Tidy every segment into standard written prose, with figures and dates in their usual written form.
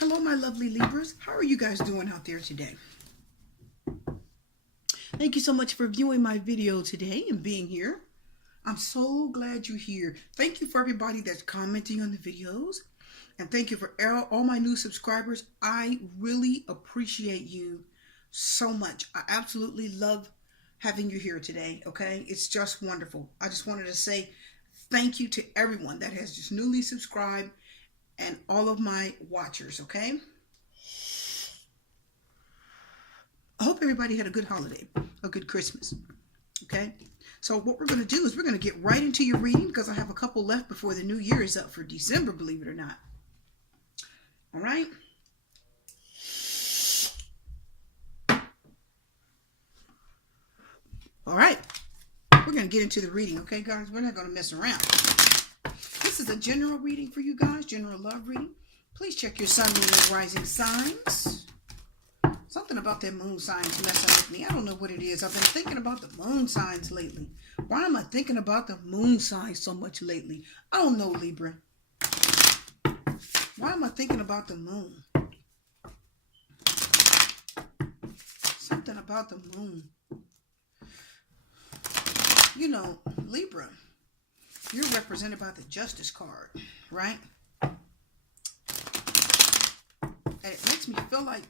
Hello, my lovely Libras. How are you guys doing out there today? Thank you so much for viewing my video today and being here. I'm so glad you're here. Thank you for everybody that's commenting on the videos. And thank you for all my new subscribers. I really appreciate you so much. I absolutely love having you here today, okay? It's just wonderful. I just wanted to say thank you to everyone that has just newly subscribed and all of my watchers, okay? I hope everybody had a good holiday, a good Christmas, okay? So what we're going to do is we're going to get right into your reading because I have a couple left before the new year is up for December, believe it or not. All right? All right. We're going to get into the reading, okay, guys? We're not going to mess around. This is a general reading for you guys, general love reading. Please check your sun, moon, and rising signs. Something about that moon signs messing with me. I don't know what it is. I've been thinking about the moon signs lately. Why am I thinking about the moon signs so much lately? I don't know, Libra. Why am I thinking about the moon? Something about the moon. You know, Libra, you're represented by the Justice card, right? And it makes me feel like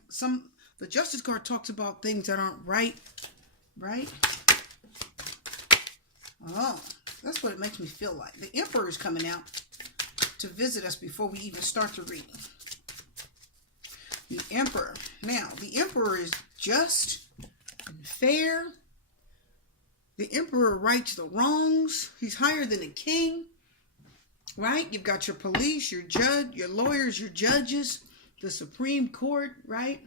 the Justice card talks about things that aren't right? Oh, that's what it makes me feel like. The Emperor is coming out to visit us before we even start the reading. The Emperor. Now, the Emperor is just and fair. The Emperor rights the wrongs. He's higher than a king, right? You've got your police, your judge, your lawyers, your judges, the Supreme Court, right?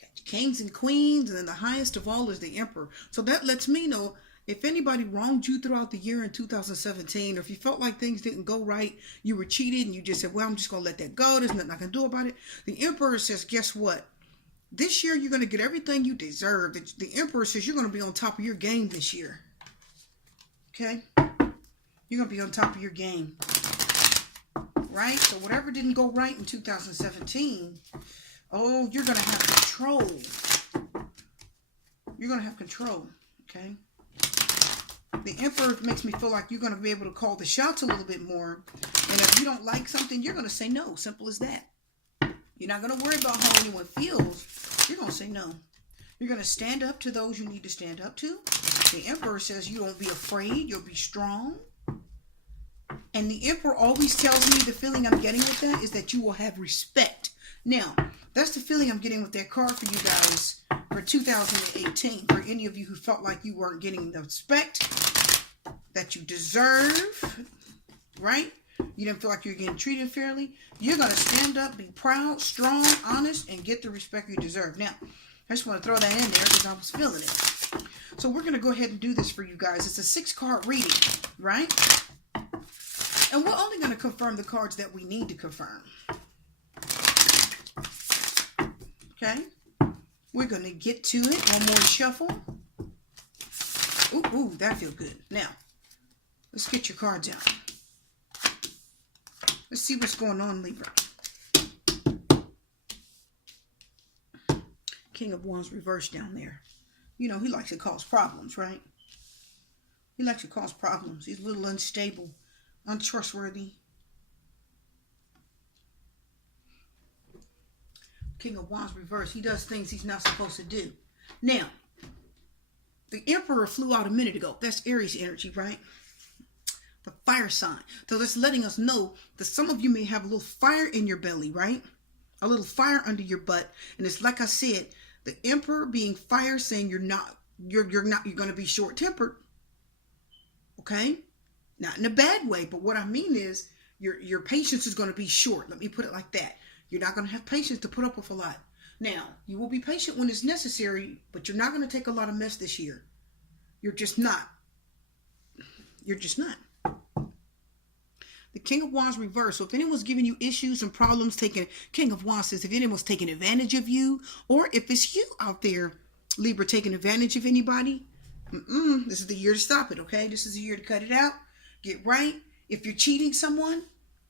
Got your kings and queens, and then the highest of all is the Emperor. So that lets me know if anybody wronged you throughout the year in 2017, or if you felt like things didn't go right, you were cheated, and you just said, well, I'm just going to let that go. There's nothing I can do about it. The Emperor says, guess what? This year, you're going to get everything you deserve. The Emperor says you're going to be on top of your game this year. Okay? You're going to be on top of your game. Right? So whatever didn't go right in 2017, oh, you're going to have control. You're going to have control. Okay? The Emperor makes me feel like you're going to be able to call the shots a little bit more. And if you don't like something, you're going to say no. Simple as that. You're not going to worry about how anyone feels. You're going to say no. You're going to stand up to those you need to stand up to. The Emperor says you won't be afraid. You'll be strong. And the Emperor always tells me the feeling I'm getting with that is that you will have respect. Now, that's the feeling I'm getting with that card for you guys for 2018. For any of you who felt like you weren't getting the respect that you deserve, right? You didn't feel like you're getting treated fairly. You're going to stand up, be proud, strong, honest, and get the respect you deserve. Now, I just want to throw that in there because I was feeling it. So we're going to go ahead and do this for you guys. It's a 6-card reading, right? And we're only going to confirm the cards that we need to confirm. Okay? We're going to get to it. One more shuffle. Ooh, that feels good. Now, let's get your cards out. Let's see what's going on, Libra. King of Wands reversed down there. You know, he likes to cause problems, right? He likes to cause problems. He's a little unstable, untrustworthy. King of Wands reversed. He does things he's not supposed to do. Now, the Emperor flew out a minute ago. That's Aries energy, right? The fire sign. So that's letting us know that some of you may have a little fire in your belly, right? A little fire under your butt. And it's like I said, the Emperor being fire saying you're going to be short-tempered. Okay? Not in a bad way, but what I mean is your patience is going to be short. Let me put it like that. You're not going to have patience to put up with a lot. Now, you will be patient when it's necessary, but you're not going to take a lot of mess this year. You're just not. You're just not. The King of Wands reversed. So if anyone's giving you issues and problems, King of Wands says if anyone's taking advantage of you, or if it's you out there, Libra, taking advantage of anybody, this is the year to stop it, okay? This is the year to cut it out. Get right. If you're cheating someone,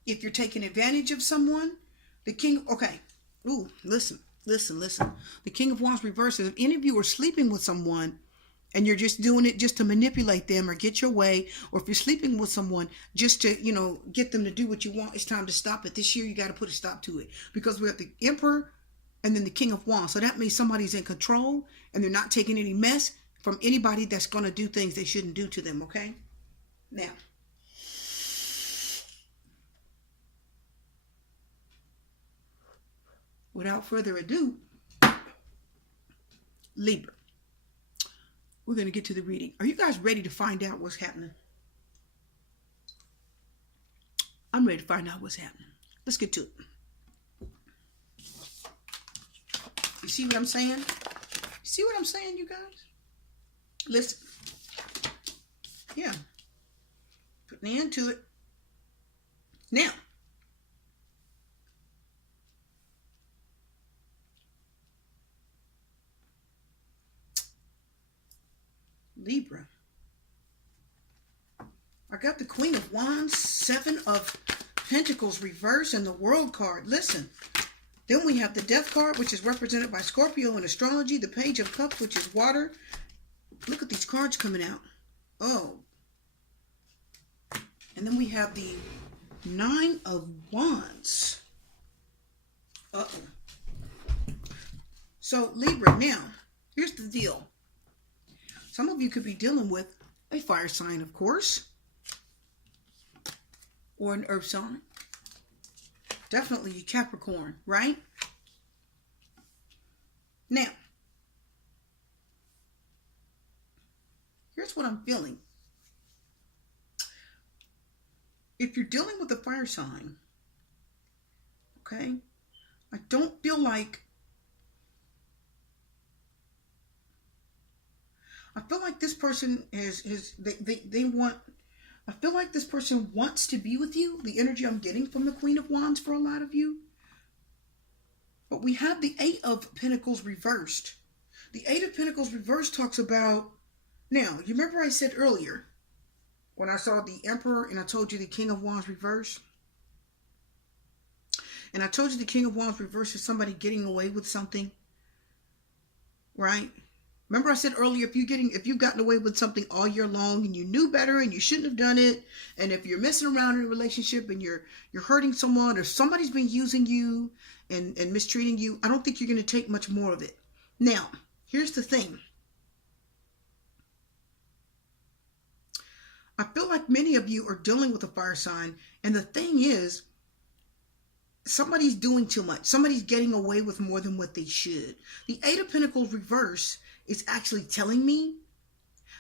If you're taking advantage of someone, the king, okay. Ooh, listen. The King of Wands reverses. If any of you are sleeping with someone and you're just doing it just to manipulate them or get your way, or if you're sleeping with someone just to, get them to do what you want, it's time to stop it. This year, you got to put a stop to it, because we have the Emperor and then the King of Wands. So that means somebody's in control and they're not taking any mess from anybody that's going to do things they shouldn't do to them, okay? Now, without further ado, Libra, we're going to get to the reading. Are you guys ready to find out what's happening? I'm ready to find out what's happening. Let's get to it. You see what I'm saying? See what I'm saying, you guys? Listen. Yeah. Putting the end to it. Now, Libra. I got the Queen of Wands, Seven of Pentacles reverse, and the World card. Listen. Then we have the Death card, which is represented by Scorpio in astrology. The Page of Cups, which is water. Look at these cards coming out. Oh. And then we have the Nine of Wands. Uh-oh. So, Libra, now, here's the deal. Some of you could be dealing with a fire sign, of course, or an earth sign. Definitely a Capricorn, right? Now, here's what I'm feeling. If you're dealing with a fire sign, okay, I don't feel like, this person I feel like this person wants to be with you. The energy I'm getting from the Queen of Wands for a lot of you. But we have the Eight of Pentacles reversed. The Eight of Pentacles reversed talks about, now, you remember I said earlier, when I saw the Emperor and I told you the King of Wands reversed? And I told you the King of Wands reversed is somebody getting away with something, right? Remember I said earlier, if you've gotten away with something all year long and you knew better and you shouldn't have done it, and if you're messing around in a relationship and you're hurting someone, or somebody's been using you and mistreating you, I don't think you're going to take much more of it. Now, here's the thing. I feel like many of you are dealing with a fire sign, and the thing is, somebody's doing too much. Somebody's getting away with more than what they should. The Eight of Pentacles reverse is actually telling me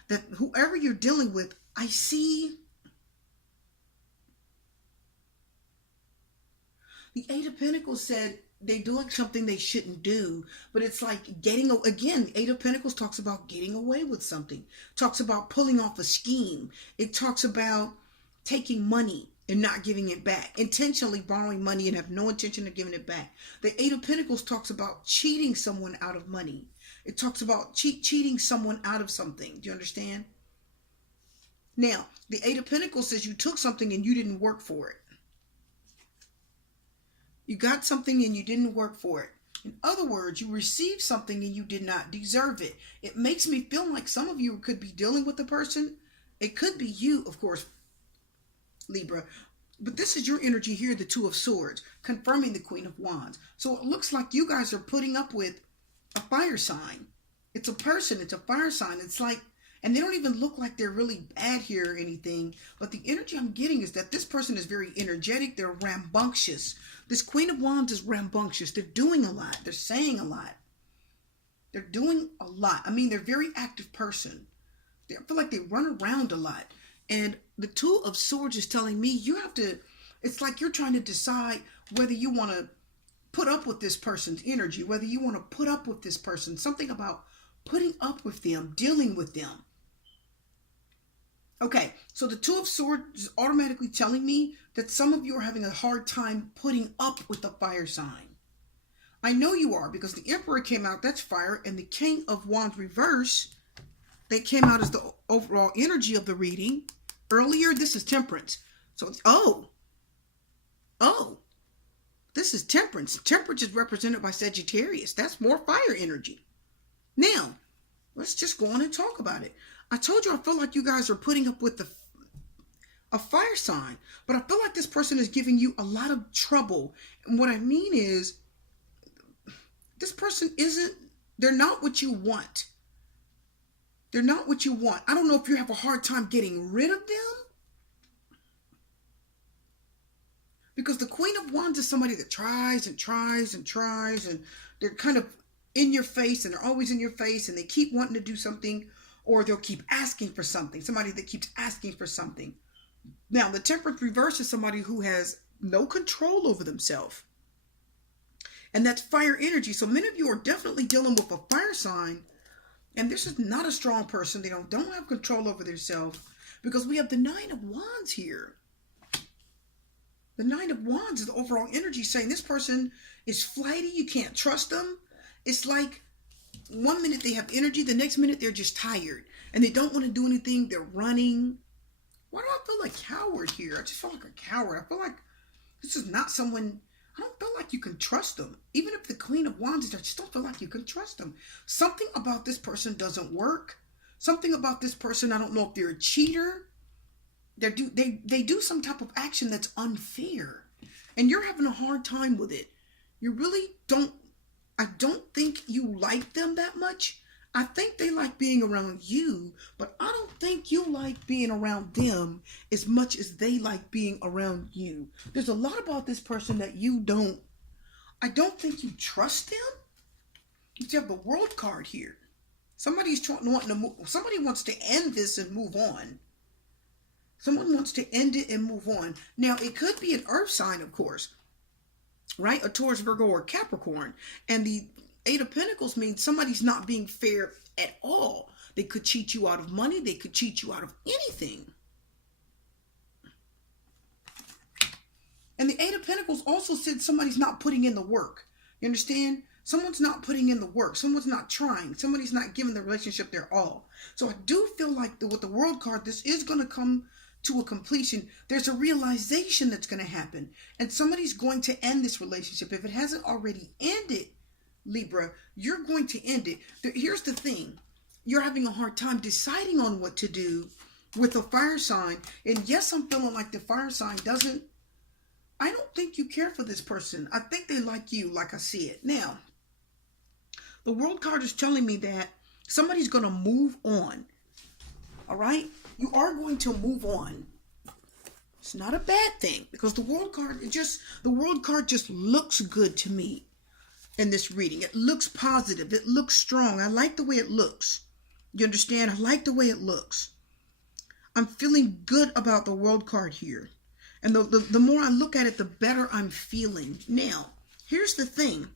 that whoever you're dealing with, I see the Eight of Pentacles said they're doing something they shouldn't do, but it's like again, Eight of Pentacles talks about getting away with something, talks about pulling off a scheme. It talks about taking money and not giving it back, intentionally borrowing money and have no intention of giving it back. The Eight of Pentacles talks about cheating someone out of money. It talks about cheating someone out of something. Do you understand? Now, the Eight of Pentacles says you took something and you didn't work for it. You got something and you didn't work for it. In other words, you received something and you did not deserve it. It makes me feel like some of you could be dealing with a person. It could be you, of course, Libra. But this is your energy here, the Two of Swords, confirming the Queen of Wands. So it looks like you guys are putting up with a fire sign. It's a person, it's a fire sign. It's like, and they don't even look like they're really bad here or anything, but the energy I'm getting is that this person is very energetic. They're rambunctious. This Queen of Wands is rambunctious. They're doing a lot. They're saying a lot. They're doing a lot. I mean, they're a very active person. I feel like they run around a lot. And the Two of Swords is telling me it's like you're trying to decide whether you want to put up with this person's energy, whether you want to put up with this person, something about putting up with them, dealing with them. Okay, so the Two of Swords is automatically telling me that some of you are having a hard time putting up with the fire sign. I know you are, because the Emperor came out, that's fire, and the King of Wands reverse, they came out as the overall energy of the reading. Earlier, this is Temperance. So it's, Oh, this is Temperance. Temperance is represented by Sagittarius. That's more fire energy. Now, let's just go on and talk about it. I told you I feel like you guys are putting up with a fire sign, but I feel like this person is giving you a lot of trouble. And what I mean is, this person they're not what you want. They're not what you want. I don't know if you have a hard time getting rid of them, because the Queen of Wands is somebody that tries and tries and tries, and they're kind of in your face, and they're always in your face, and they keep wanting to do something, or they'll keep asking for something. Somebody that keeps asking for something. Now, the Temperance reverse is somebody who has no control over themselves. And that's fire energy. So many of you are definitely dealing with a fire sign. And this is not a strong person. They don't have control over themselves, because we have the Nine of Wands here. The Nine of Wands is the overall energy saying this person is flighty. You can't trust them. It's like one minute they have energy, the next minute they're just tired. And they don't want to do anything. They're running. Why do I feel like coward here? I just feel like a coward. I feel like this is not someone... I don't feel like you can trust them. Even if the Queen of Wands is there, I just don't feel like you can trust them. Something about this person doesn't work. Something about this person, I don't know if they're a cheater. They do some type of action that's unfair. And you're having a hard time with it. You really don't... I don't think you like them that much. I think they like being around you, but I don't think you like being around them as much as they like being around you. There's a lot about this person that I don't think you trust them. You have the World card here. Somebody wants to end this and move on. Someone wants to end it and move on. Now, it could be an earth sign, of course, right? A Taurus, Virgo, or Capricorn. And the Eight of Pentacles means somebody's not being fair at all. They could cheat you out of money. They could cheat you out of anything. And the Eight of Pentacles also said somebody's not putting in the work. You understand? Someone's not putting in the work. Someone's not trying. Somebody's not giving the relationship their all. So I do feel like with the World card, this is going to come to a completion. There's a realization that's going to happen. And somebody's going to end this relationship. If it hasn't already ended, Libra, you're going to end it. Here's the thing. You're having a hard time deciding on what to do with a fire sign. And yes, I'm feeling like the fire sign I don't think you care for this person. I think they like you, like I see it. Now, the World card is telling me that somebody's going to move on. All right? You are going to move on. It's not a bad thing, because the World card just looks good to me. In this reading, it looks positive. It looks strong. I like the way it looks. You understand? I like the way it looks. I'm feeling good about the World card here. And the more I look at it, the better I'm feeling. Now, here's the thing.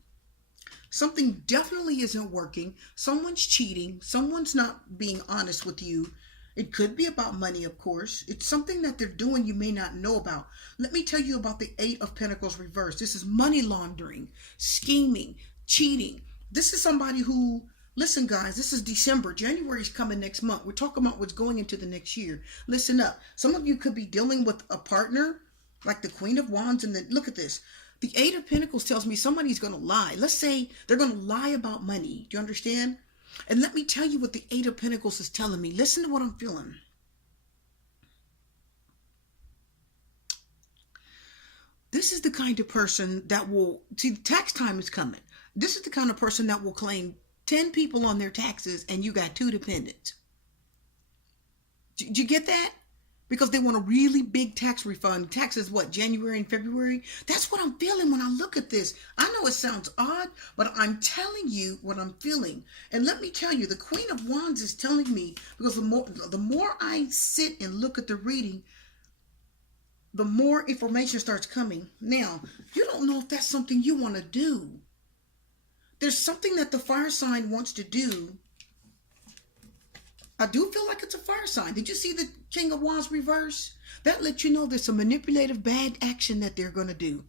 Something definitely isn't working. Someone's cheating. Someone's not being honest with you. It could be about money, of course. It's something that they're doing you may not know about. Let me tell you about the Eight of Pentacles reverse. This is money laundering, scheming, cheating. This is somebody who, listen guys, this is December. January is coming next month. We're talking about what's going into the next year. Listen up. Some of you could be dealing with a partner like the Queen of Wands. And then look at this. The Eight of Pentacles tells me somebody's going to lie. Let's say they're going to lie about money. Do you understand? And let me tell you what the Eight of Pentacles is telling me. Listen to what I'm feeling. This is the kind of person that will, see, tax time is coming. This is the kind of person that will claim 10 people on their taxes and you got 2 dependents. Did you get that? Because they want a really big tax refund. Taxes, what, January and February? That's what I'm feeling when I look at this. I know it sounds odd, but I'm telling you what I'm feeling. And let me tell you, the Queen of Wands is telling me, because the more I sit and look at the reading, the more information starts coming. Now, you don't know if that's something you want to do. There's something that the fire sign wants to do. I do feel like it's a fire sign. Did you see the King of Wands reverse? That lets you know there's some manipulative bad action that they're going to do.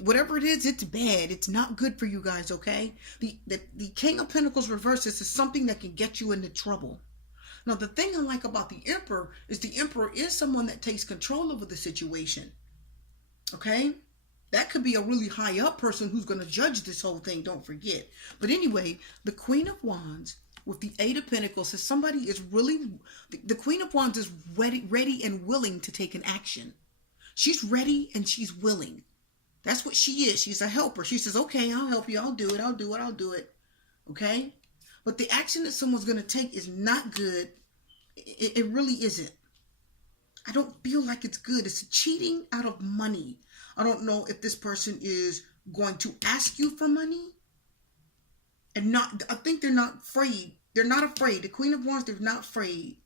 Whatever it is, it's bad. It's not good for you guys, okay? The King of Pentacles reverse, this is something that can get you into trouble. Now, the thing I like about the Emperor is someone that takes control over the situation. Okay? That could be a really high up person who's going to judge this whole thing, don't forget. But anyway, the Queen of Wands with the Eight of Pentacles says somebody is really, the Queen of Wands is ready and willing to take an action. She's ready and she's willing. That's what she is. She's a helper. She says, okay, I'll help you. I'll do it. I'll do it. I'll do it. Okay? But the action that someone's going to take is not good. It really isn't. I don't feel like it's good. It's cheating out of money. I don't know if this person is going to ask you for money. And I think they're not afraid. They're not afraid. The Queen of Wands, they're not afraid.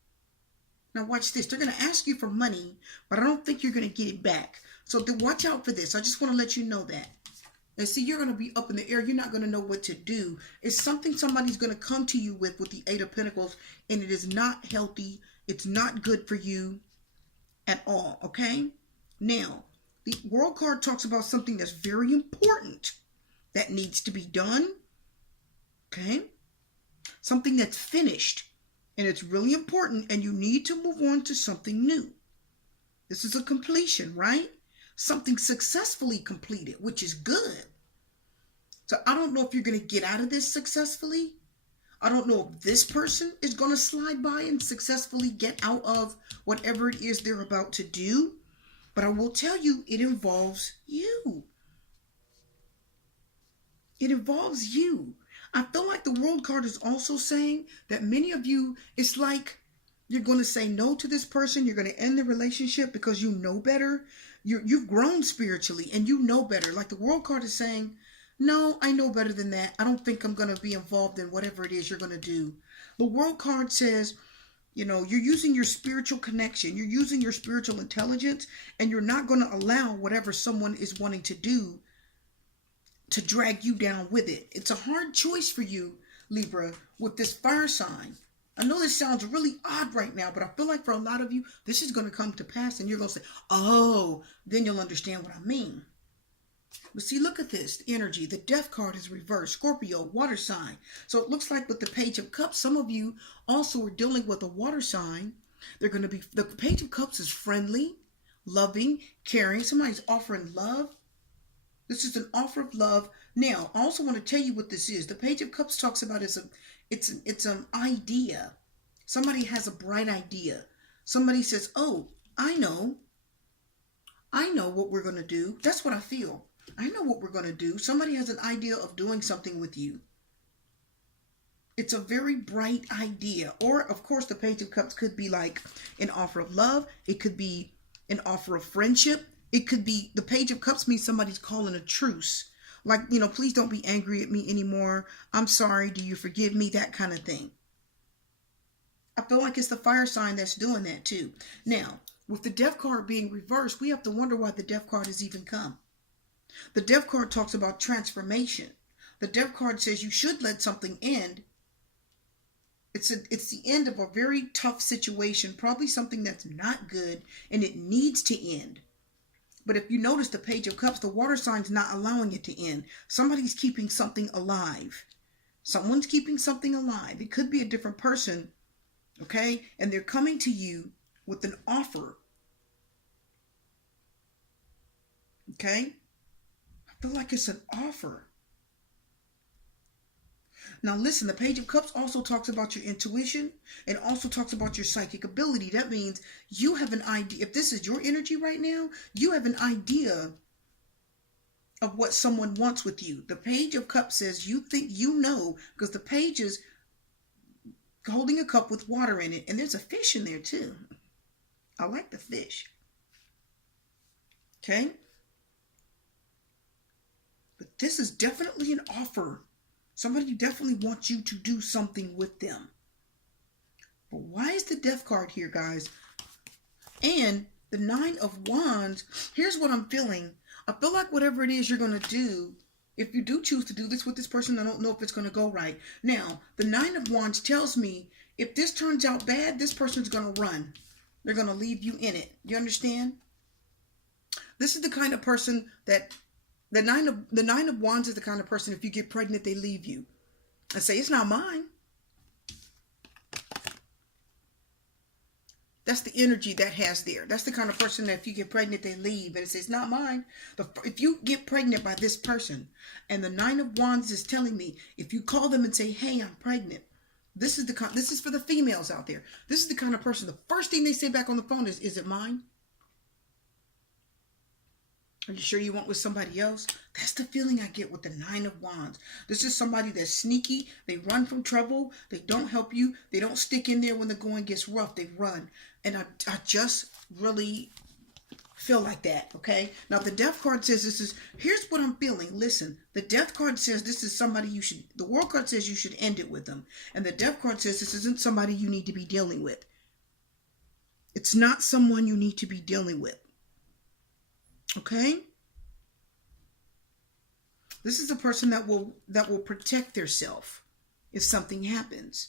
Now watch this. They're going to ask you for money, but I don't think you're going to get it back. So watch out for this. I just want to let you know that. And see, you're going to be up in the air. You're not going to know what to do. It's something somebody's going to come to you with the Eight of Pentacles, and it is not healthy. It's not good for you at all, okay? Now, the World card talks about something that's very important that needs to be done, okay? Something that's finished, and it's really important, and you need to move on to something new. This is a completion, right? Something successfully completed, which is good. So I don't know if you're going to get out of this successfully. I don't know if this person is going to slide by and successfully get out of whatever it is they're about to do. But I will tell you, it involves you. It involves you. I feel like the World card is also saying that many of you, it's like you're going to say no to this person. You're going to end the relationship because you know better. You've grown spiritually and you know better. Like the World card is saying, no, I know better than that. I don't think I'm going to be involved in whatever it is you're going to do. The World card says, you know, you're using your spiritual connection. You're using your spiritual intelligence, and you're not going to allow whatever someone is wanting to do to drag you down with it. It's a hard choice for you, Libra, with this fire sign. I know this sounds really odd right now, but I feel like for a lot of you, this is going to come to pass, and you're going to say, oh, then you'll understand what I mean. But see, look at this, the energy. The Death card is reversed. Scorpio, water sign. So it looks like with the Page of Cups, some of you also are dealing with a water sign. They're going to be, the Page of Cups is friendly, loving, caring. Somebody's offering love. This is an offer of love. Now, I also want to tell you what this is. The Page of Cups talks about it's an idea. Somebody has a bright idea. Somebody says, oh, I know what we're going to do. That's what I feel. I know what we're going to do. Somebody has an idea of doing something with you. It's a very bright idea. Or, of course, the Page of Cups could be like an offer of love. It could be an offer of friendship. It could be, the Page of Cups means somebody's calling a truce. Like, you know, please don't be angry at me anymore. I'm sorry. Do you forgive me? That kind of thing. I feel like it's the fire sign that's doing that too. Now, with the Death card being reversed, we have to wonder why the Death card has even come. The Death card talks about transformation. The Death card says you should let something end. It's the end of a very tough situation, probably something that's not good, and it needs to end. But if you notice the Page of Cups, the water sign's not allowing it to end. Somebody's keeping something alive. Someone's keeping something alive. It could be a different person, okay? And they're coming to you with an offer. Okay? I feel like it's an offer. Now listen, the Page of Cups also talks about your intuition and also talks about your psychic ability. That means you have an idea. If this is your energy right now, you have an idea of what someone wants with you. The Page of Cups says you think you know, because the page is holding a cup with water in it, and there's a fish in there too. I like the fish. Okay? But this is definitely an offer. Somebody definitely wants you to do something with them. But why is the Death card here, guys? And the Nine of Wands, here's what I'm feeling. I feel like whatever it is you're going to do, if you do choose to do this with this person, I don't know if it's going to go right. Now, the Nine of Wands tells me if this turns out bad, this person's going to run. They're going to leave you in it. You understand? This is the kind of person that the Nine of Wands is the kind of person, if you get pregnant, they leave you and say, it's not mine. That's the energy that has there. That's the kind of person that if you get pregnant, they leave. And it says, not mine. If you get pregnant by this person, and the Nine of Wands is telling me, if you call them and say, hey, I'm pregnant. This is for the females out there. This is the kind of person, the first thing they say back on the phone is it mine? Are you sure you want with somebody else? That's the feeling I get with the Nine of Wands. This is somebody that's sneaky. They run from trouble. They don't help you. They don't stick in there when the going gets rough. They run. And I just really feel like that, okay? Now, the Death card says here's what I'm feeling. Listen, the Death card says this is somebody the World card says you should end it with them. And the Death card says this isn't somebody you need to be dealing with. It's not someone you need to be dealing with. Okay? This is a person that will protect themselves if something happens.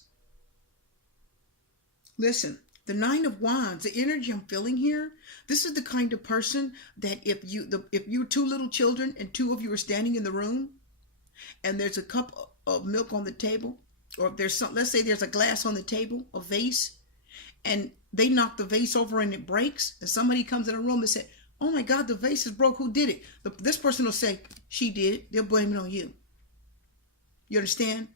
Listen, the Nine of Wands, the energy I'm feeling here, this is the kind of person that if you're two little children and two of you are standing in the room and there's a cup of milk on the table, or if there's let's say there's a glass on the table, a vase, and they knock the vase over and it breaks, and somebody comes in the room and says, oh my God, the vase is broke. Who did it? This person will say, she did it. They'll blame it on you. You understand?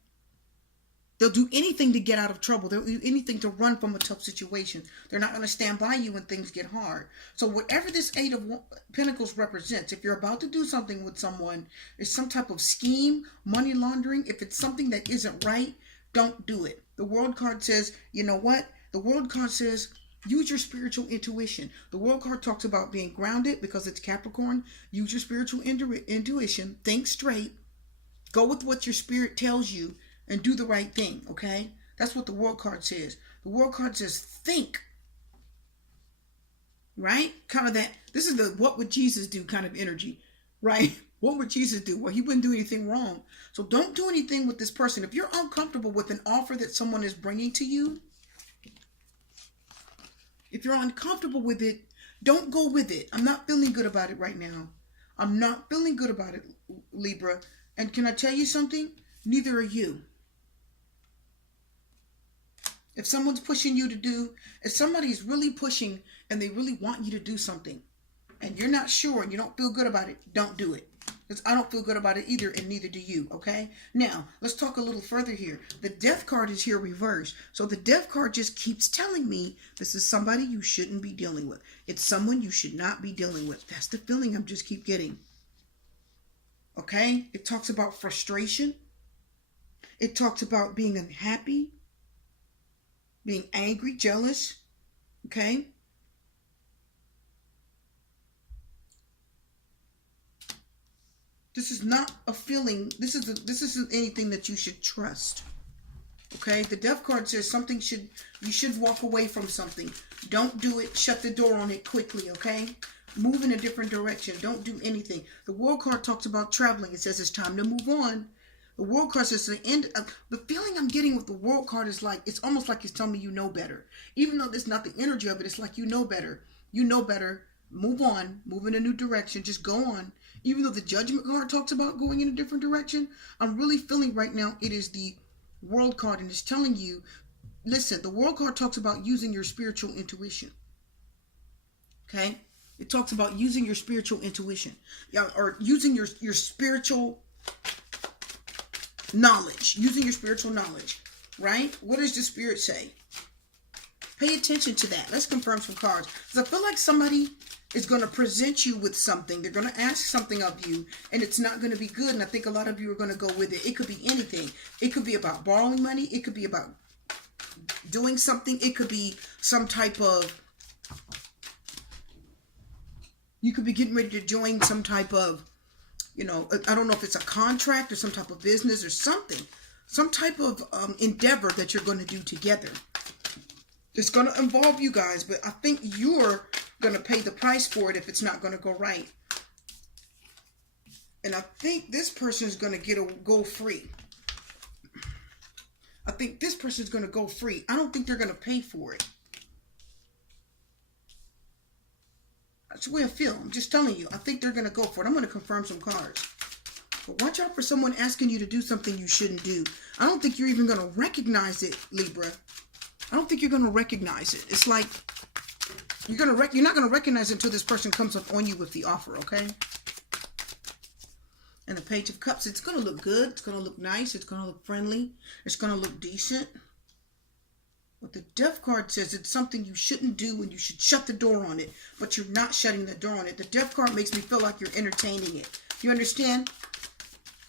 They'll do anything to get out of trouble. They'll do anything to run from a tough situation. They're not going to stand by you when things get hard. So whatever this Eight of Pentacles represents, if you're about to do something with someone, it's some type of scheme, money laundering. If it's something that isn't right, don't do it. The World card says, you know what? The World card says, use your spiritual intuition. The World card talks about being grounded because it's Capricorn. Use your spiritual intuition. Think straight. Go with what your spirit tells you and do the right thing, okay? That's what the World card says. The World card says think. Right? Kind of that. This is the what would Jesus do kind of energy, right? What would Jesus do? Well, he wouldn't do anything wrong. So don't do anything with this person. If you're uncomfortable with an offer that someone is bringing to you, if you're uncomfortable with it, don't go with it. I'm not feeling good about it right now. I'm not feeling good about it, Libra. And can I tell you something? Neither are you. If someone's pushing you to do, if somebody's really pushing and they really want you to do something and you're not sure and you don't feel good about it, don't do it. Because I don't feel good about it either, and neither do you, okay? Now, let's talk a little further here. The Death card is here reversed. So the Death card just keeps telling me this is somebody you shouldn't be dealing with. It's someone you should not be dealing with. That's the feeling I'm just keep getting. Okay? It talks about frustration. It talks about being unhappy, being angry, jealous. Okay? This is not a feeling. This isn't anything that you should trust. Okay? The Death card says you should walk away from something. Don't do it. Shut the door on it quickly, okay? Move in a different direction. Don't do anything. The World card talks about traveling. It says it's time to move on. The World card says the end. The feeling I'm getting with the World card is like, it's almost like it's telling me you know better. Even though that's not the energy of it, it's like you know better. You know better. Move on. Move in a new direction. Just go on. Even though the Judgment card talks about going in a different direction, I'm really feeling right now it is the World card, and it's telling you, listen, the World card talks about using your spiritual intuition. Okay? It talks about using your spiritual intuition. Or using your spiritual knowledge. Using your spiritual knowledge. Right? What does the Spirit say? Pay attention to that. Let's confirm some cards. Because I feel like somebody is going to present you with something. They're going to ask something of you, and it's not going to be good. And I think a lot of you are going to go with it. It could be anything. It could be about borrowing money. It could be about doing something. It could be some type of, you could be getting ready to join some type of, I don't know if it's a contract or some type of business or something. Some type of endeavor that you're going to do together. It's going to involve you guys, but I think you're going to pay the price for it if it's not going to go right. And I think this person is going to go free. I think this person is going to go free. I don't think they're going to pay for it. That's the way I feel. I'm just telling you. I think they're going to go for it. I'm going to confirm some cards. But watch out for someone asking you to do something you shouldn't do. I don't think you're even going to recognize it, Libra. I don't think you're going to recognize it. It's like You're not gonna recognize it until this person comes up on you with the offer, okay? And the Page of Cups, it's gonna look good, it's gonna look nice, it's gonna look friendly, it's gonna look decent. But the Death card says it's something you shouldn't do and you should shut the door on it, but you're not shutting the door on it. The Death card makes me feel like you're entertaining it. You understand?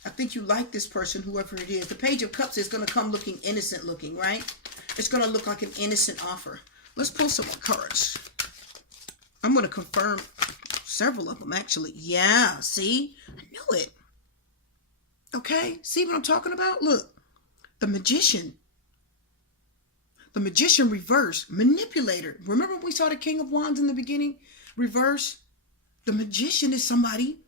I think you like this person, whoever it is. The Page of Cups is going to come looking innocent looking, right? It's going to look like an innocent offer. Let's pull some more cards. I'm going to confirm several of them, actually. Yeah, see? I knew it. Okay, see what I'm talking about? Look, the Magician. The Magician reverse, manipulator. Remember when we saw the King of Wands in the beginning? Reverse. The Magician is somebody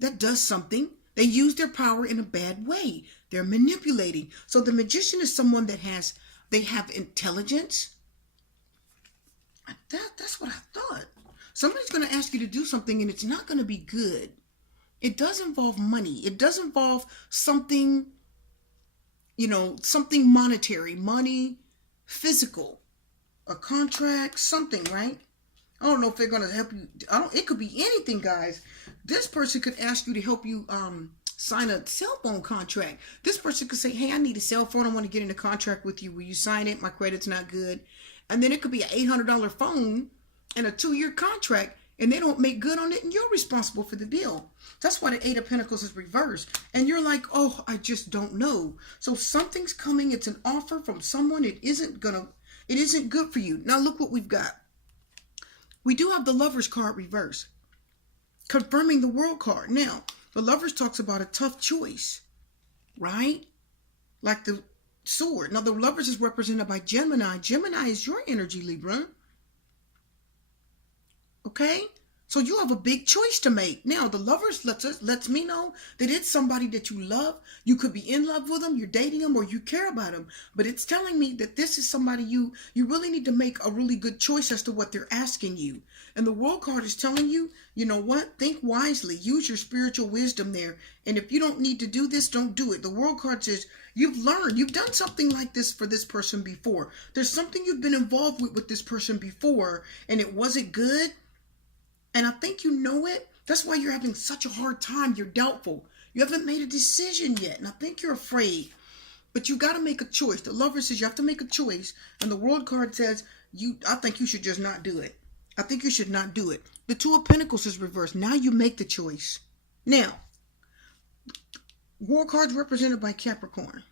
that does something. They use their power in a bad way. They're manipulating. So the Magician is someone that they have intelligence. That's what I thought. Somebody's going to ask you to do something and it's not going to be good. It does involve money. It does involve something, something monetary, money, physical, a contract, something, right? I don't know if they're going to help you. It could be anything, guys. This person could ask you to help you sign a cell phone contract. This person could say, hey, I need a cell phone. I want to get in a contract with you. Will you sign it? My credit's not good. And then it could be an $800 phone and a 2-year contract, and they don't make good on it, and you're responsible for the bill. That's why the 8 of Pentacles is reversed. And you're like, oh, I just don't know. So something's coming. It's an offer from someone. It isn't good for you. Now look what we've got. We do have the Lovers card reversed, confirming the World card. Now, the Lovers talks about a tough choice, right? Like the Sword. Now, the Lovers is represented by Gemini. Gemini is your energy, Libra. Okay? So you have a big choice to make. Now, the Lovers lets me know that it's somebody that you love. You could be in love with them, you're dating them, or you care about them. But it's telling me that this is somebody you really need to make a really good choice as to what they're asking you. And the World card is telling you, you know what? Think wisely. Use your spiritual wisdom there. And if you don't need to do this, don't do it. The World card says you've learned. You've done something like this for this person before. There's something you've been involved with this person before, and it wasn't good. And I think you know it. That's why you're having such a hard time. You're doubtful. You haven't made a decision yet. And I think you're afraid. But you got to make a choice. The Lover says you have to make a choice. And the World card says, I think you should just not do it. I think you should not do it. The 2 of Pentacles is reversed. Now you make the choice. Now, World card's represented by Capricorn.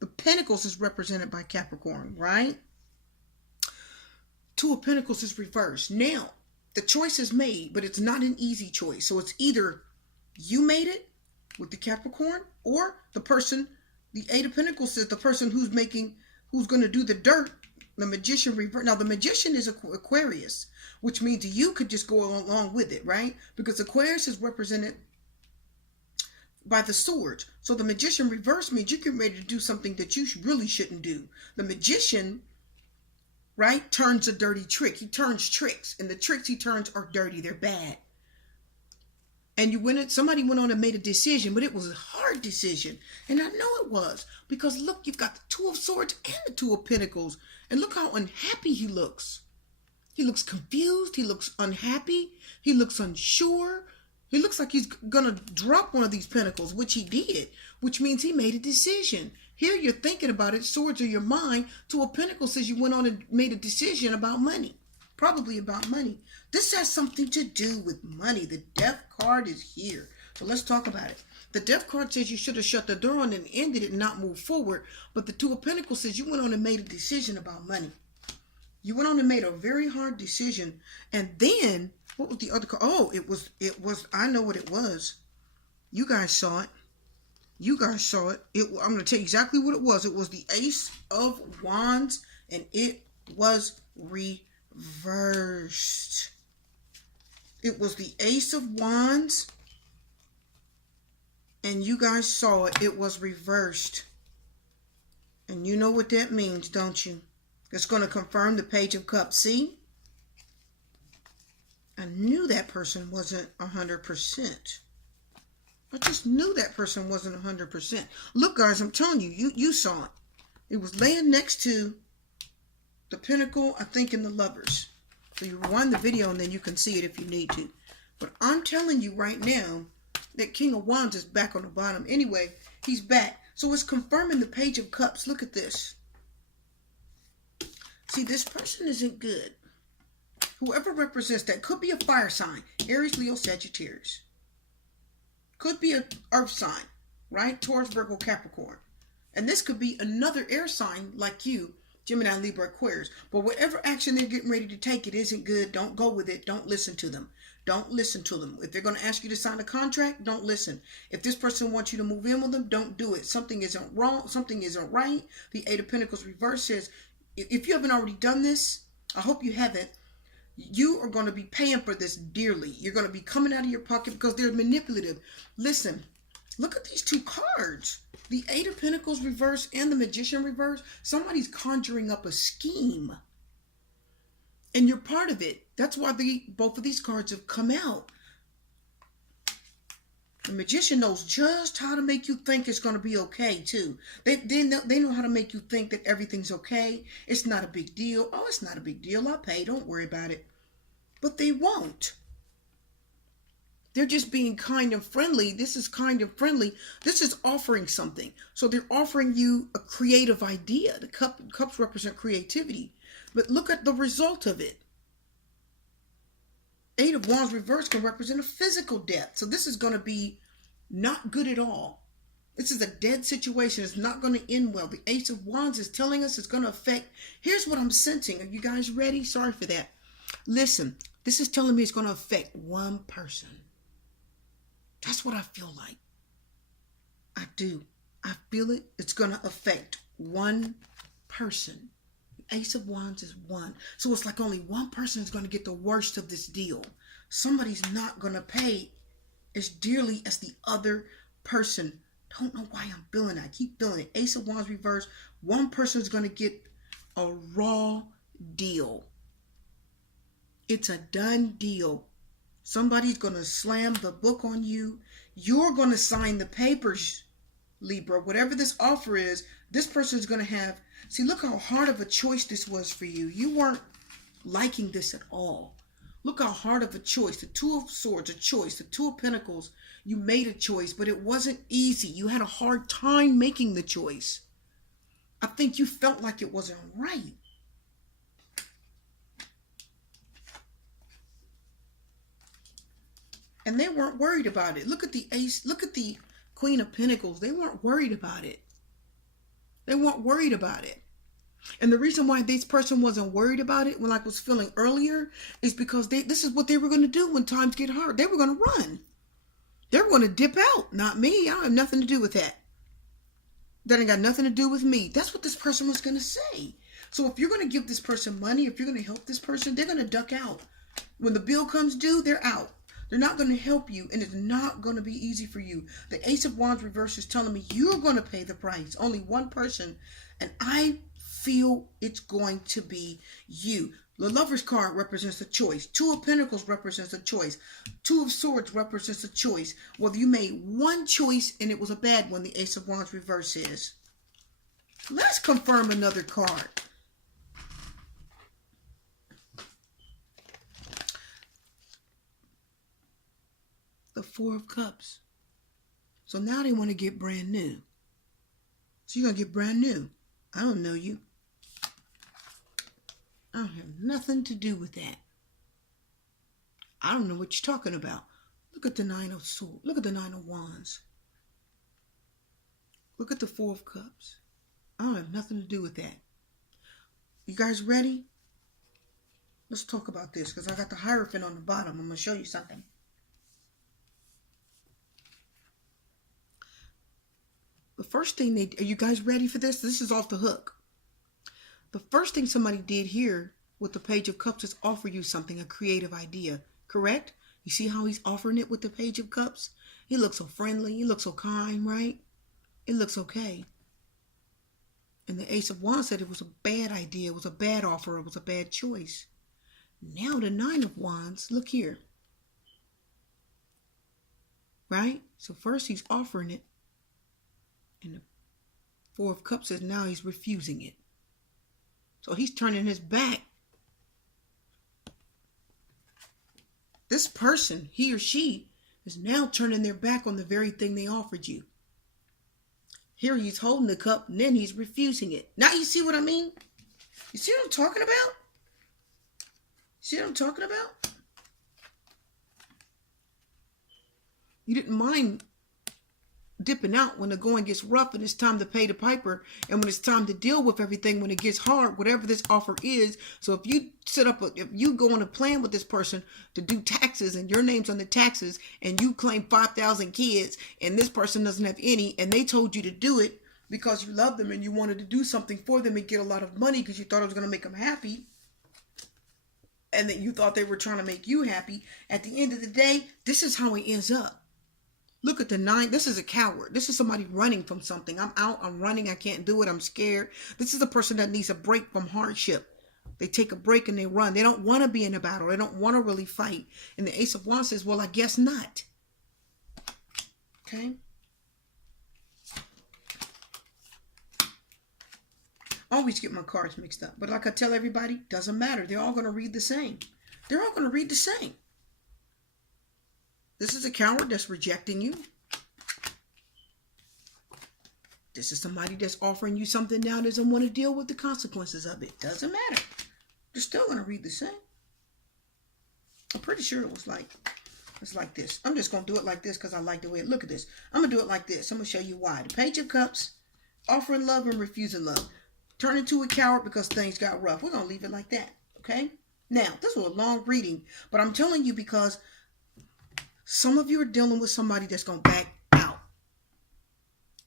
The Pentacles is represented by Capricorn, right? 2 of Pentacles is reversed. Now, the choice is made, but it's not an easy choice. So it's either you made it with the Capricorn, or the person, the 8 of Pentacles says the person who's going to do the dirt, the Magician reverse. Now the Magician is Aquarius, which means you could just go along with it, right? Because Aquarius is represented by the Sword. So the Magician reverse means you're getting ready to do something that you really shouldn't do. The Magician, right, turns a dirty trick. He turns tricks, and the tricks he turns are dirty. They're bad. And somebody went on and made a decision, but it was a hard decision. And I know it was, because look, you've got the 2 of Swords and the 2 of Pentacles. And look how unhappy he looks. He looks confused. He looks unhappy. He looks unsure. He looks like he's going to drop one of these pentacles, which he did, which means he made a decision. Here you're thinking about it. Swords are your mind. 2 of Pentacles says you went on and made a decision about money. Probably about money. This has something to do with money. The Death card is here. So let's talk about it. The Death card says you should have shut the door on and ended it and not moved forward. But the 2 of Pentacles says you went on and made a decision about money. You went on and made a very hard decision. And then, what was the other card? Oh, it was, I know what it was. You guys saw it. You guys saw it. I'm going to tell you exactly what it was. It was the Ace of Wands, and it was reversed. It was the Ace of Wands, and you guys saw it. It was reversed. And you know what that means, don't you? It's going to confirm the Page of Cups. See? I knew that person wasn't 100%. I just knew that person wasn't 100%. Look, guys, I'm telling you, you saw it. It was laying next to the Pentacle, I think, in the Lovers. So you rewind the video and then you can see it if you need to. But I'm telling you right now that King of Wands is back on the bottom. Anyway, he's back. So it's confirming the Page of Cups. Look at this. See, this person isn't good. Whoever represents that could be a fire sign. Aries, Leo, Sagittarius. Could be an earth sign, right? Taurus, Virgo, Capricorn. And this could be another air sign like you, Gemini, Libra, Aquarius. But whatever action they're getting ready to take, it isn't good. Don't go with it. Don't listen to them. Don't listen to them. If they're going to ask you to sign a contract, don't listen. If this person wants you to move in with them, don't do it. Something isn't wrong. Something isn't right. The Eight of Pentacles reverse says, if you haven't already done this, I hope you haven't, you are going to be paying for this dearly. You're going to be coming out of your pocket because they're manipulative. Listen, look at these two cards. The Eight of Pentacles reverse and the Magician reverse. Somebody's conjuring up a scheme. And you're part of it. That's why both of these cards have come out. The Magician knows just how to make you think it's going to be okay, too. They know how to make you think that everything's okay. It's not a big deal. Oh, it's not a big deal. I'll pay. Don't worry about it. But they won't. They're just being kind and friendly. This is kind and friendly. This is offering something. So they're offering you a creative idea. The cups represent creativity. But look at the result of it. Eight of Wands reverse can represent a physical death. So this is going to be not good at all. This is a dead situation. It's not going to end well. The Ace of Wands is telling us it's going to affect. Here's what I'm sensing. Are you guys ready? Sorry for that. Listen, this is telling me it's going to affect one person. That's what I feel like. I do. I feel it. It's going to affect one person. Ace of Wands is one. So it's like only one person is going to get the worst of this deal. Somebody's not going to pay as dearly as the other person. Don't know why I'm feeling it. I keep feeling it. Ace of Wands reverse. One person is going to get a raw deal. It's a done deal. Somebody's going to slam the book on you. You're going to sign the papers, Libra. Whatever this offer is, this person is going to have. See, look how hard of a choice this was for you. You weren't liking this at all. Look how hard of a choice. The Two of Swords, a choice. The Two of Pentacles, you made a choice, but it wasn't easy. You had a hard time making the choice. I think you felt like it wasn't right. And they weren't worried about it. Look at the Ace. Look at the Queen of Pentacles. They weren't worried about it. They weren't worried about it. And the reason why this person wasn't worried about it, when I was feeling earlier, is because this is what they were going to do when times get hard. They were going to run. They were going to dip out. Not me. I have nothing to do with that. That ain't got nothing to do with me. That's what this person was going to say. So if you're going to give this person money, if you're going to help this person, they're going to duck out. When the bill comes due, they're out. They're not going to help you, and it's not going to be easy for you. The Ace of Wands reverse is telling me you're going to pay the price. Only one person, and I feel it's going to be you. The Lover's card represents a choice. Two of Pentacles represents a choice. Two of Swords represents a choice. Whether you made one choice and it was a bad one, the Ace of Wands reverse is. Let's confirm another card. The Four of Cups. So now they want to get brand new. So you're going to get brand new. I don't know you. I don't have nothing to do with that. I don't know what you're talking about. Look at the Nine of Swords. Look at the Nine of Wands. Look at the Four of Cups. I don't have nothing to do with that. You guys ready? Let's talk about this because I got the Hierophant on the bottom. I'm going to show you something. The first thing are you guys ready for this? This is off the hook. The first thing somebody did here with the Page of Cups is offer you something, a creative idea, correct? You see how he's offering it with the Page of Cups? He looks so friendly. He looks so kind, right? It looks okay. And the Ace of Wands said it was a bad idea. It was a bad offer. It was a bad choice. Now the Nine of Wands, look here. Right? So first he's offering it. And the Four of Cups says now he's refusing it. So he's turning his back this person, he or she, is now turning their back on the very thing they offered you. Here he's holding the cup and then he's refusing it. Now you see what I mean? You see what I'm talking about? See what I'm talking about? You didn't mind dipping out when the going gets rough and it's time to pay the piper, and when it's time to deal with everything when it gets hard, whatever this offer is. So if you if you go on a plan with this person to do taxes and your name's on the taxes and you claim 5,000 kids and this person doesn't have any, and they told you to do it because you love them and you wanted to do something for them and get a lot of money because you thought it was going to make them happy, and that you thought they were trying to make you happy, at the end of the day, this is how it ends up. Look at the 9. This is a coward. This is somebody running from something. I'm out. I'm running. I can't do it. I'm scared. This is a person that needs a break from hardship. They take a break and they run. They don't want to be in a battle. They don't want to really fight. And the Ace of Wands says, well, I guess not. Okay. I always get my cards mixed up. But like I tell everybody, doesn't matter. They're all going to read the same. They're all going to read the same. This is a coward that's rejecting you. This is somebody that's offering you something now, doesn't want to deal with the consequences of it. Doesn't matter. They're still going to read the same. I'm pretty sure it's like this. I'm just going to do it like this because I like the way it. Look at this. I'm going to do it like this. I'm going to show you why. The Page of Cups, offering love and refusing love. Turn into a coward because things got rough. We're going to leave it like that. Okay? Now, this was a long reading, but I'm telling you because some of you are dealing with somebody that's going to back out.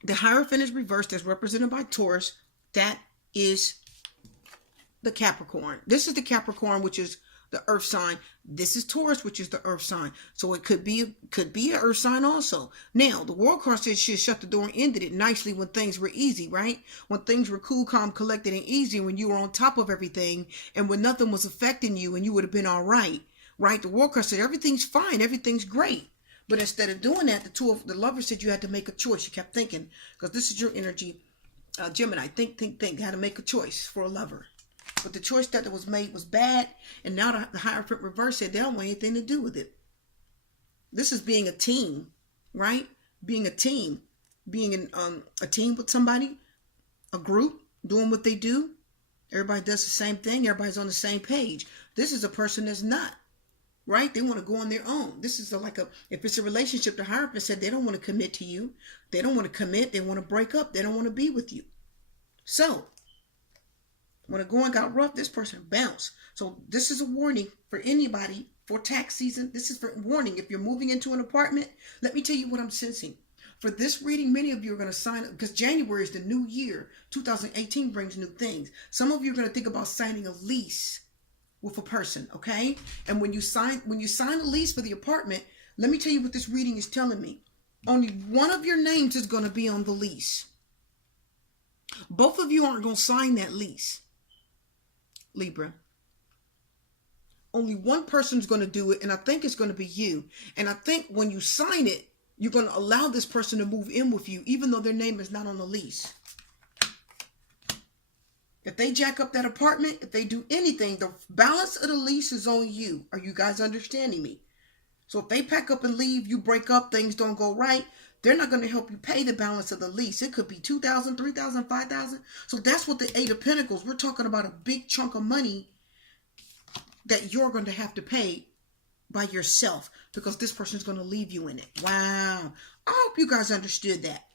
The Hierophant is reversed, as represented by Taurus. That is the Capricorn. This is the Capricorn, which is the earth sign. This is Taurus, which is the earth sign. So it could be an earth sign also. Now, the World card says she shut the door and ended it nicely when things were easy, right? When things were cool, calm, collected, and easy, when you were on top of everything, and when nothing was affecting you, and you would have been all right. Right? The World card said everything's fine, everything's great. But instead of doing that, the lover said you had to make a choice. You kept thinking, because this is your energy, Gemini. Think. You had to make a choice for a lover. But the choice that was made was bad, and now the Hierophant reverse said they don't want anything to do with it. This is being a team, right? Being a team. Being in a team with somebody, a group, doing what they do. Everybody does the same thing. Everybody's on the same page. This is a person that's not. Right? They want to go on their own. This is if it's a relationship, the Hierophant said they don't want to commit to you. They don't want to commit. They want to break up. They don't want to be with you. So, when the going got rough, this person bounced. So, this is a warning for anybody for tax season. This is for warning. If you're moving into an apartment, let me tell you what I'm sensing. For this reading, many of you are going to sign up because January is the new year. 2018 brings new things. Some of you are going to think about signing a lease with a person, okay? And when you sign a lease for the apartment, let me tell you what this reading is telling me. Only one of your names is going to be on the lease. Both of you aren't going to sign that lease, Libra. Only one person's going to do it, and I think it's going to be you. And I think when you sign it, you're going to allow this person to move in with you, even though their name is not on the lease. If they jack up that apartment, if they do anything, the balance of the lease is on you. Are you guys understanding me? So if they pack up and leave, you break up, things don't go right, they're not going to help you pay the balance of the lease. It could be $2,000, $3,000, $5,000. So that's what the Eight of Pentacles, we're talking about a big chunk of money that you're going to have to pay by yourself because this person's going to leave you in it. Wow. I hope you guys understood that.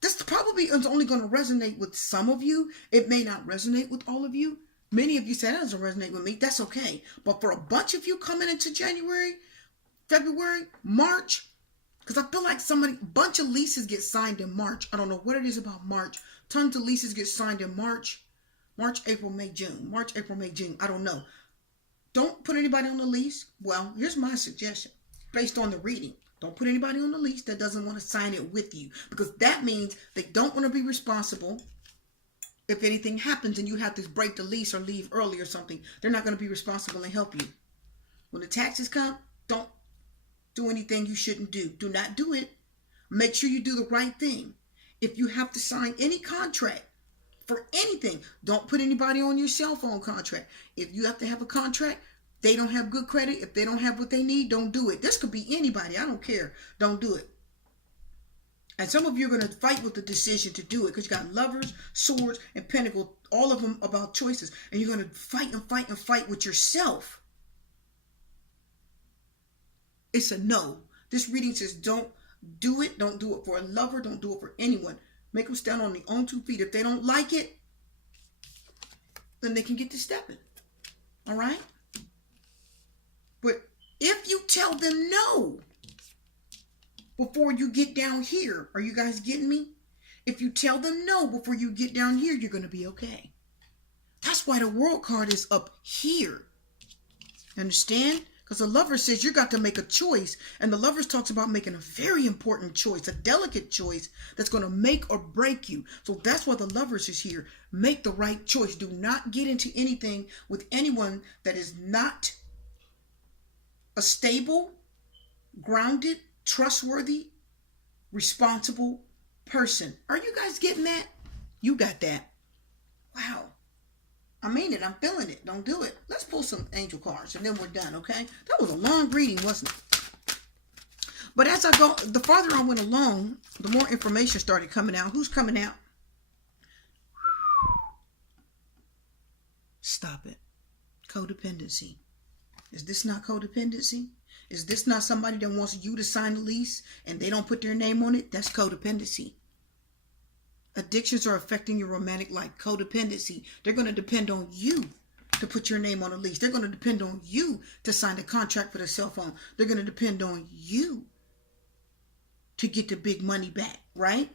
This probably is only going to resonate with some of you. It may not resonate with all of you. Many of you say that doesn't resonate with me. That's okay. But for a bunch of you coming into January, February, March, because I feel like a bunch of leases get signed in March. I don't know what it is about March. Tons of leases get signed in March. March, April, May, June. March, April, May, June. I don't know. Don't put anybody on the lease. Well, here's my suggestion based on the reading. Don't put anybody on the lease that doesn't want to sign it with you, because that means they don't want to be responsible. If anything happens and you have to break the lease or leave early or something, they're not going to be responsible and help you. When the taxes come, don't do anything you shouldn't do. Do not do it. Make sure you do the right thing. If you have to sign any contract for anything, don't put anybody on your cell phone contract. If you have to have a contract, they don't have good credit, if they don't have what they need, don't do it. This could be anybody. I don't care. Don't do it. And some of you are going to fight with the decision to do it because you got Lovers, Swords, and Pentacles, all of them about choices. And you're going to fight and fight and fight with yourself. It's a no. This reading says don't do it. Don't do it for a lover. Don't do it for anyone. Make them stand on their own 2 feet. If they don't like it, then they can get to stepping. All right? But if you tell them no before you get down here, are you guys getting me? If you tell them no before you get down here, you're going to be okay. That's why the World card is up here. Understand? Because the Lover says you got to make a choice. And the Lovers talks about making a very important choice, a delicate choice that's going to make or break you. So that's why the Lovers is here. Make the right choice. Do not get into anything with anyone that is not a stable, grounded, trustworthy, responsible person. Are you guys getting that? You got that. Wow. I mean it. I'm feeling it. Don't do it. Let's pull some angel cards and then we're done, okay? That was a long reading, wasn't it? But as I go, the farther I went along, the more information started coming out. Who's coming out? Stop it. Codependency. Is this not codependency? Is this not somebody that wants you to sign a lease and they don't put their name on it? That's codependency. Addictions are affecting your romantic life. Codependency. They're going to depend on you to put your name on a lease. They're going to depend on you to sign the contract for the cell phone. They're going to depend on you to get the big money back, right?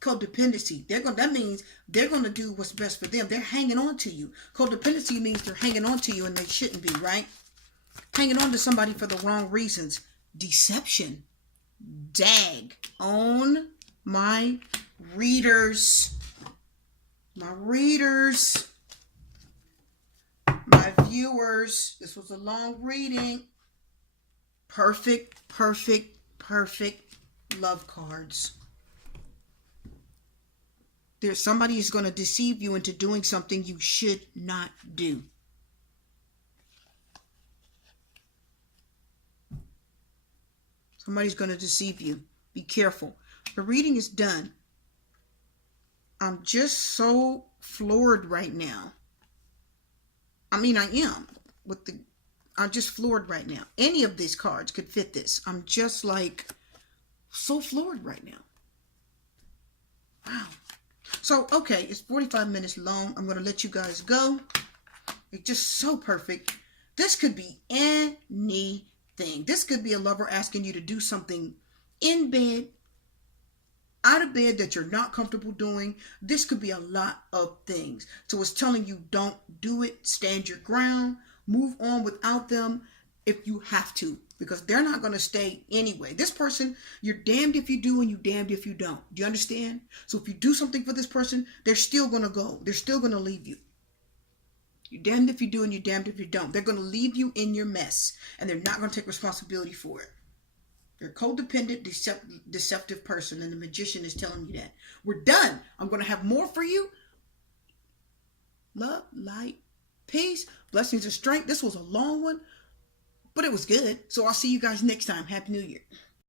Codependency. That means they're going to do what's best for them. They're hanging on to you. Codependency means they're hanging on to you and they shouldn't be, right? Hanging on to somebody for the wrong reasons. Deception. Dag on my readers. My readers. My viewers. This was a long reading. Perfect, perfect, perfect love cards. There's somebody who's going to deceive you into doing something you should not do. Somebody's going to deceive you. Be careful. The reading is done. I'm just so floored right now. I mean, I am. I'm just floored right now. Any of these cards could fit this. I'm just like so floored right now. Wow. So, okay, it's 45 minutes long. I'm going to let you guys go. It's just so perfect. This could be anything. This could be a lover asking you to do something in bed, out of bed that you're not comfortable doing. This could be a lot of things. So it's telling you don't do it. Stand your ground. Move on without them if you have to, because they're not going to stay anyway. This person, you're damned if you do and you're damned if you don't. Do you understand? So if you do something for this person, they're still going to go. They're still going to leave you. You're damned if you do and you're damned if you don't. They're going to leave you in your mess and they're not going to take responsibility for it. They're a codependent, deceptive person, and the magician is telling you that. We're done. I'm going to have more for you. Love, light, peace, blessings and strength. This was a long one, but it was good. So I'll see you guys next time. Happy New Year.